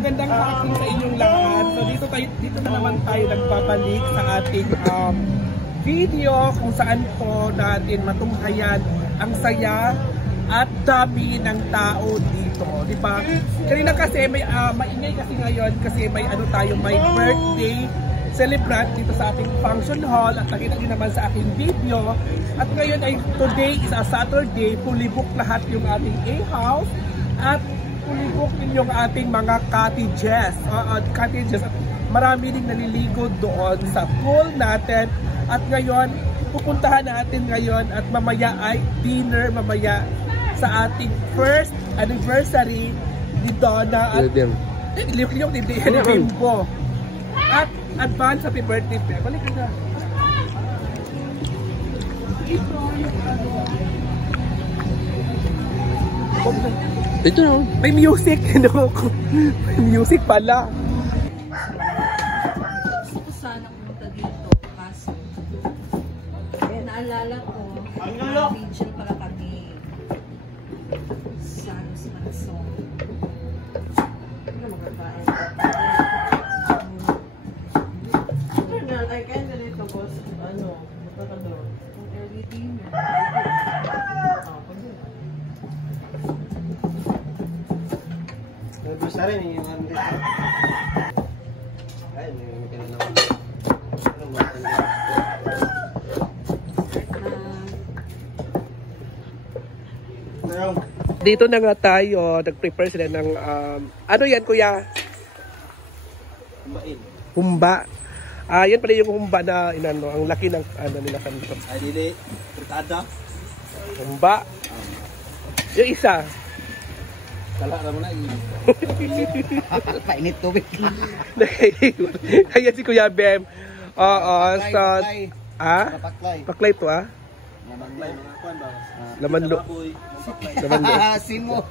magandang hapon sa inyong lahat. So dito na naman tayo nagbabalik sa ating video kung saan po natin matunghayan ang saya at dami ng tao dito, di ba? Kanina kasi may maingay kasi ngayon kasi may may birthday celebrant dito sa ating function hall at nakita niyo naman sa aking video. At ngayon ay today is a Saturday, fully booked lahat yung ating A-house at fully booked din yung ating mga cottages. Cottages at marami ding naliligo doon sa pool natin. At ngayon, pupuntahan natin ngayon at mamaya ay dinner mamaya sa ating first anniversary ni Donna at yung ni Bimbo. At advance happy birthday pe. Balik ka na. Ito na. May music, no? May music pala. Gusto ko sana pumunta dito kasi naalala ko region pala kami sa Mansong. Ano magkakain? I can't ganito boss. Ano? Magkakador. Early dinner. Basta rin yung ano dito. Ay, may kaya naman. Ano ba? Dito na nga tayo, nag-prepare sila ng ano yan kuya? Humbain. Humba. Yan pala yung humba na inano, ang laki ng ano nila kanito. Ay, dili. Fritada. Humba. Yung isa. Kala naman na. Painit tubig. Kaya si Kuya Bem. Oo, so paklay to Paklay mga kwan ba? Laman lo. Laman lo. Simo.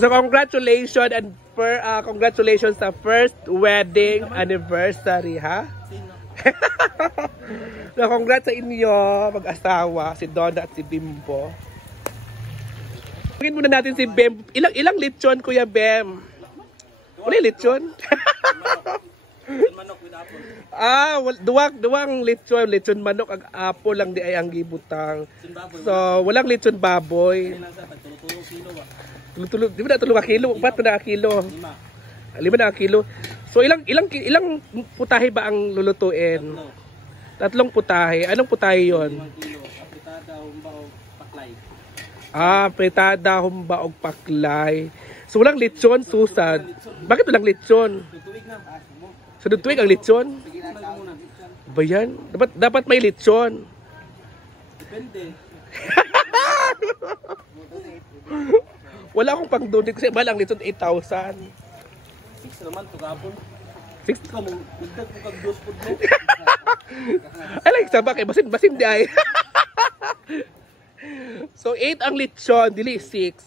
So congratulations and congratulations sa first wedding anniversary, ha? So congrats sa inyo mag-asawa, si Donna at si Bimbo. Tingin muna natin si Bem. Ilang lechon, Kuya Bem? Wala lechon? Manok with apple. Duwang lechon manok ag apple lang di ay ang gibutang. So walang lechon baboy. Tulog, di ba na 3 kilo? 4 na kilo. 5 na kilo. So ilang putahe ba ang lulutuin? 3 putahe. Anong putahe 'yon? Fritada, humba o paklay. Fritada, humba o paklay. So walang lechon, susad. Bakit walang lechon? Sunod tuwig ang lechon? Ba yan? Dapat may lechon. Depende. Wala akong pang-donate kasi mahal ang lechon 8,000. 6 naman to gapon. 6? Ikaw mo, nagdag ko kag dos food mo. Ay like sabak eh, basin di ay. So 8 ang lechon, dili 6.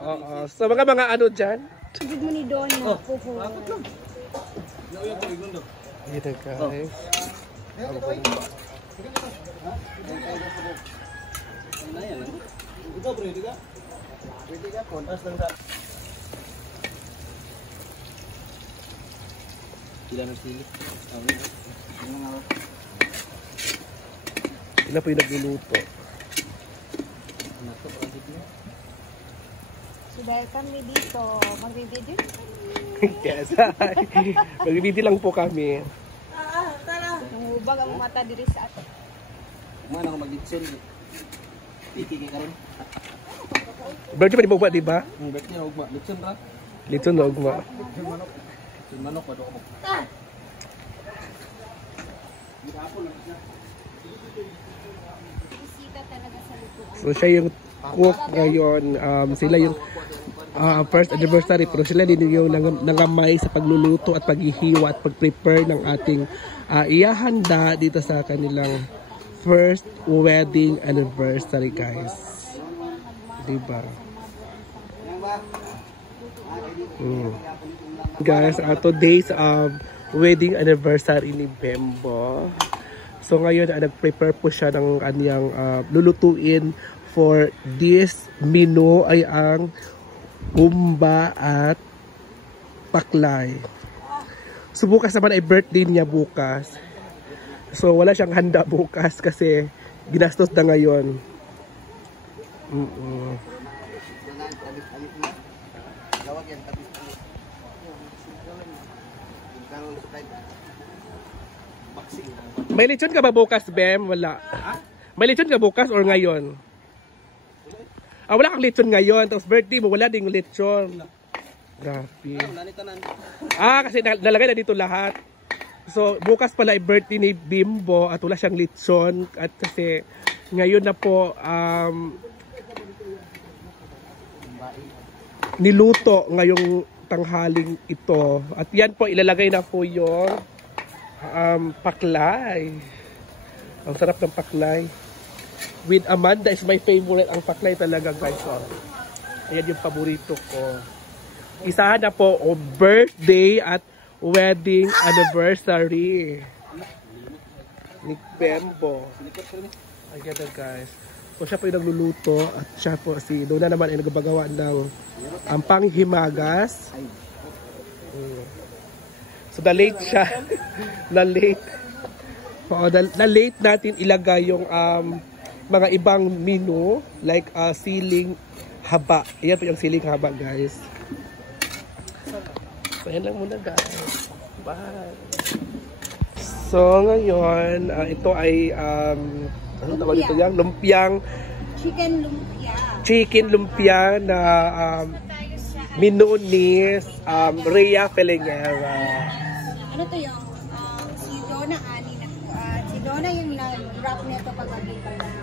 Oo. So mga ano dyan? Tugig mo ni Donna. Bakit lang? Nauya ko igundo. Ito guys. Ano yan? Ito bro, ito ka? Pwede ka po. Tapos lang sa... Ilan ang sili? Ina po yung nagluluto. So dahil kami dito, mag-video. Yes. Magbibidi lang po kami. Tara. Nangubag ang mata diri sa ato. Kumana ako mag-litson. Tiki ka rin. Birthday pa di ba, di ba? Birthday na ugma. Litson ra. Lechon na ugma. Litson manok. Wado ako. Bisita talaga sa lutuan. So siya yung cook ngayon. Sila yung first anniversary pero sila din yung nangamay sa pagluluto at paghihiwa at pag-prepare ng ating ihahanda dito sa kanilang first wedding anniversary, guys. Diba? Guys, today's wedding anniversary ni Bembo. So ngayon nag-prepare po siya ng kanyang lulutuin for this menu ay ang humba at paklay. So bukas naman ay birthday niya bukas. So wala siyang handa bukas kasi ginastos na ngayon. May lechon ka ba bukas, Bem? Wala. May lechon ka bukas or ngayon? Wala kang lechon ngayon. Tapos birthday mo, wala ding lechon. Grabe. Kasi nalagay na dito lahat. So, bukas pala ay birthday ni Bimbo at wala siyang lechon. At kasi ngayon na po niluto ngayong tanghaling ito. At yan po, ilalagay na po yung paklay. Ang sarap ng paklay. With Amanda is my favorite ang paklay talaga, guys. Ayan yung paborito ko. Isahan na po birthday at wedding anniversary ni Bembo. Ayan na, guys. So siya po yung nagluluto at siya po si Dona naman ay nagbagawa ng panghimagas. So na-late siya. Na-late. Na-late natin ilagay yung mga ibang menu like siling haba. Ayan po yung siling haba, guys. So ayan lang muna, guys. Bye. So ngayon, ito ay ano tawag dito yan? Lumpiang Chicken lumpia na menu ni Rhea Felingera. Ano to yung si Donna si Donna yung nag-wrap nito kagabi pa lang.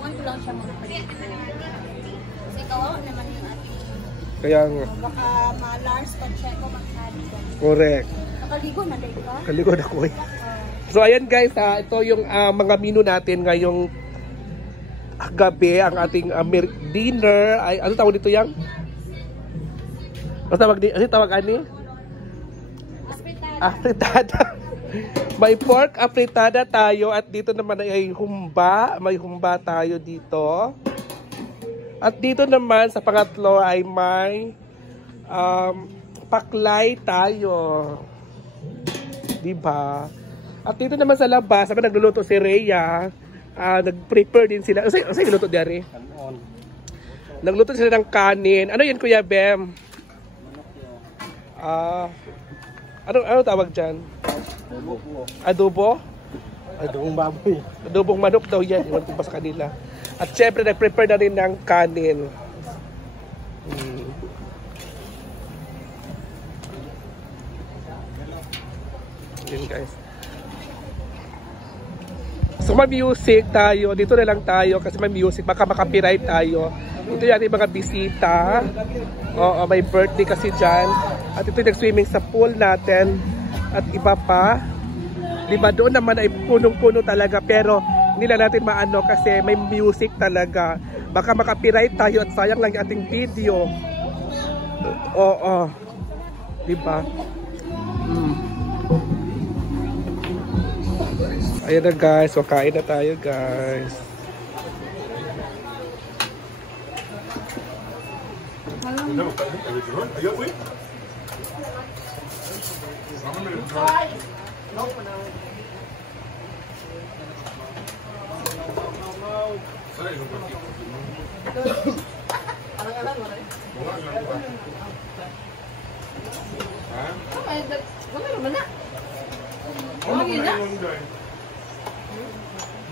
Tuwan ko lang siya magpalit. Kasi kawawa naman yung ating kaya nga. Baka ma-Lars Pacheco maghali ka. Correct. Nakaligo na din ka? Nakaligo na ko eh. So ayan, guys, ito yung mga menu natin ngayong gabi. Ang ating dinner ay ano tawag dito yang? Ano tawag ani? Afritada. May pork afritada tayo at dito naman ay humba. May humba tayo dito. At dito naman sa pangatlo ay may paklay tayo. Diba? At dito naman sa labas, sabi nagluluto si Rhea. Nag-prepare din sila. Ano yung luto diyan? Nagluto sila ng kanin. Ano yan, Kuya Bem? Ano tawag dyan? Adobo? Adobong baboy. Adobong manok daw yan. Iwan ko pa sa kanila. At syempre, nag-prepare na rin ng kanin. Yun, guys. So may music tayo. Dito na lang tayo kasi may music. Baka makapiright tayo. Ito yung ating mga bisita. Oo, may birthday kasi dyan. At ito yung nag-swimming sa pool natin. At iba pa. Diba doon naman ay punong-puno talaga. Pero hindi na natin maano kasi may music talaga. Baka makapiright tayo at sayang lang yung ating video. Oo. Diba? Ayan na, guys. So kain na tayo, guys.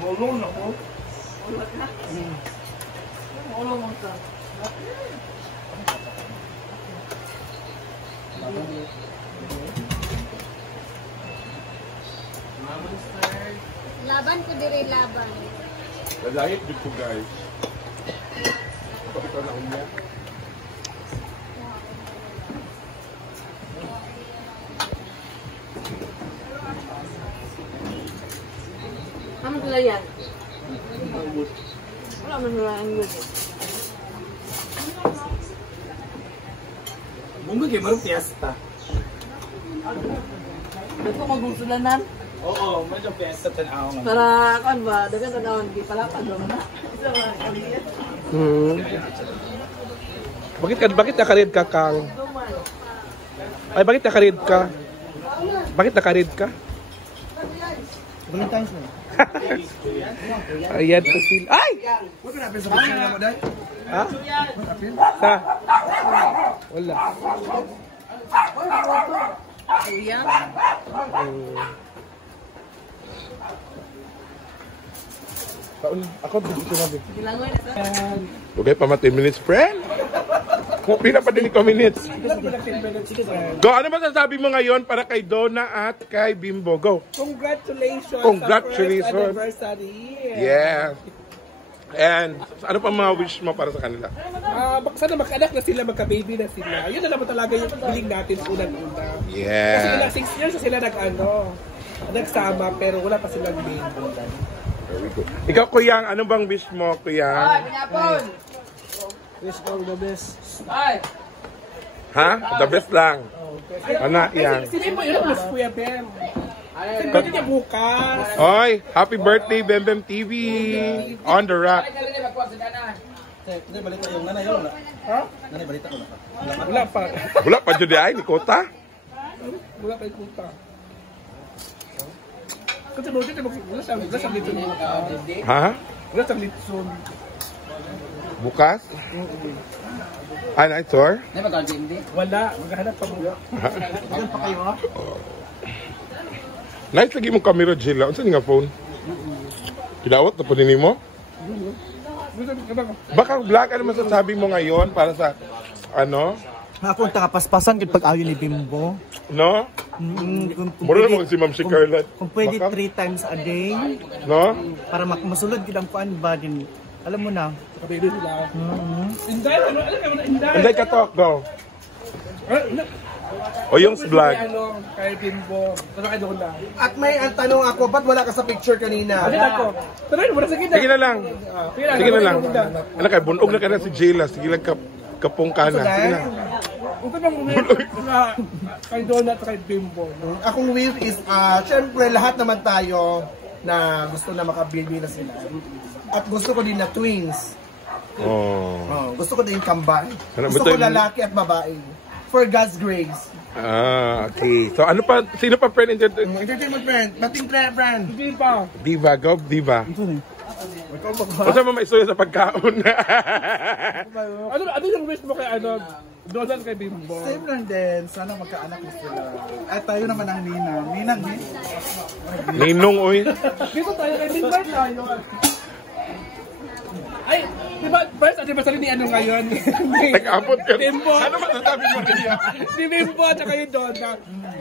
Molong na po. Molong mo ka. Laban ko dire laban. Lalait dito, guys. Ito lang niya. Ano pala yan? Wala man wala ang good. Bunga kayo marong fiesta. Ba't ko magusulanan? Oo, medyo fiesta tanaw nga. Para, kan ba, dagan tanawan, di pala pa doon na. Isa ba, kaliyan? Bakit naka-red ka, Kang? Ay, bakit naka-red ka? Bakit naka-red ka? Valentine's na. Ayan po sila. Ay! Huwag na sa picture na mo, Day. Ha? Sa? Wala. Ako dito na din. Okay pa 10 minutes, friend. Pila pa din 2 minutes. Go, ano masasabi mo ngayon para kay Donna at kay Bimbo? Go. Congratulations! Congratulations. Sa first anniversary! Yeah. And ano pa mga wish mo para sa kanila? Sana magkaanak na sila, magka-baby na sila. Yun na naman talaga yung feeling natin unang-una. Kasi Yeah. ilang 6 years na sila nagsama pero wala pa silang baby. Ikaw, Kuyang, ano bang wish mo, Kuyang? Wish all the best. Ha? The best lang. Ano, yan. Sino mo yun mas Kuya Bem? Sino ba niya bukas? Oy, happy birthday, Bembem TV. On the rock. Nanay, balita yung nanay yun. Ha? Nanay, balita ko na. Wala pa. Wala pa dyan ay, ni Kota. Wala pa yung punta. Kasi mo dito, wala siyang litson. Ha? Wala siyang litson. Bukas? Ah, night tour? Nanay, mag-RGMD? Wala, maghahanap pa mo. Ilan pa kayo, ha? Nice lagi mong camera, Jill. Ano nga phone? Kinawat na po din mo? Baka vlog, ano masasabi mo ngayon para sa, ano? Napunta ka paspasan kung pag-awi ni Bimbo. No? Mura naman si Ma'am si Carla. Kung pwede Baka? 3 times a day, No? para masulod kita ang paan ba din. Alam mo na. Kapili sila. Inday, ano ka mo na Inday? Hindi ka talk, go. O yung vlog. Kay Bimbo. Ano kay Donna? At may ang tanong ako, ba't wala ka sa picture kanina? Ano ako? Tuloy, wala sa gitna. Sige na lang. Sige na lang. Ano kay bunog na ka na si Jayla. Sige lang kapong ka na. Sige na. Ito bang kay Donna at kay Bimbo. Akong wish is, syempre lahat naman tayo na gusto na makababy na sila. At gusto ko din na twins. Oh. Gusto ko din kambal. Ano, Gusto ko buto- lalaki at babae. For God's grace. Ah, okay. So ano pa, sino pa friend entertainment? Entertainment friend, bating friend. Hindi pa. Diva, go, Diva. Basta mo may istorya sa pagkaon. Ano yung wish mo kay Donna at kay Bimbo? Same lang din. Sana magkaanak na sila. At tayo naman ang ninang. Ninang, eh. Ninong, oy. Dito tayo kay Bimbo tayo. Ay, di ba, first anniversary ni ano ngayon? Nag-abot ka. Bimbo. Ano masasabi mo niya? Si Bimbo at saka yung Donna.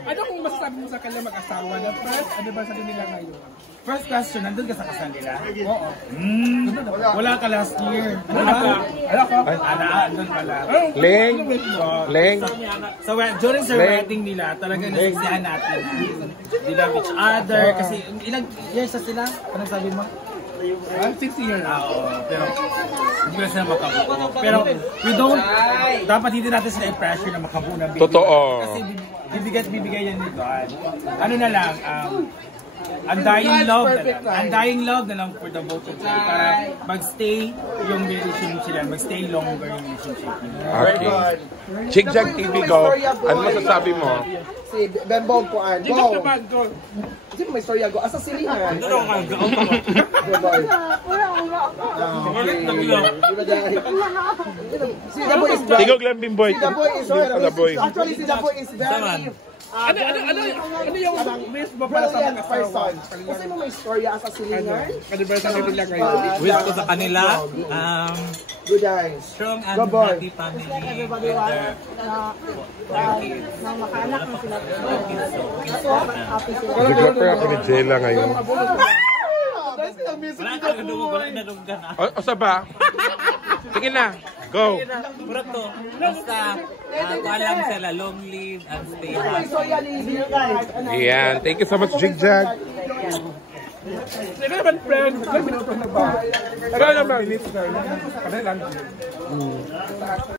Ano kung masasabi mo sa kanila mag-asawa na first anniversary nila ngayon? First question, nandun ka sa kasal nila? Oo. Wala ka last year. Ano ka? Ano ka? Andun pala. Leng. Leng. So during sa Leng. wedding nila, talagang nasisiyahan natin. They love each other. Kasi ilang years na sila? Anong sabi mo? 6 years. Oo. Pero hindi na sila makabuo. Pero we don't, dapat hindi natin sila i-pressure na makabuo ng baby. Totoo. Kasi bibigay yan ni God. Ano na lang, undying love na lang. Undying love na lang for the both of them. Para mag-stay yung relationship sila. Mag-stay longer yung relationship nila. Okay. Chigjag TV, go. Ano masasabi mo? Si Bembog ko an. Dito Go. naman, go. Kasi may storya go. Asa silingan. Ano ka? Si the boy is bright. Tingog lang, Bimboy. Si the boy is The boy. Actually, si the boy is very Ano yung wish mo para sa brilliant mag-asawa? person. Kasi mo may storya asa silingan. Anniversary nila ngayon. Wish ko sa kanila, Good eyes. strong and Go, boy. happy family. Everybody wants na makaanak na sila. Happy sila. Nag-rapper ako ni Jayla ngayon. Wala ka nadungog, wala nadunggan. O sa ba? Sige na. Go. Puro to. Basta, alam sila, long live and stay happy. Storya ni guys. Ayan. Thank you so much, Jigjag. Sige naman, friend. Ilang minuto na ba? Tagal naman. Minutes na. Kanay lang.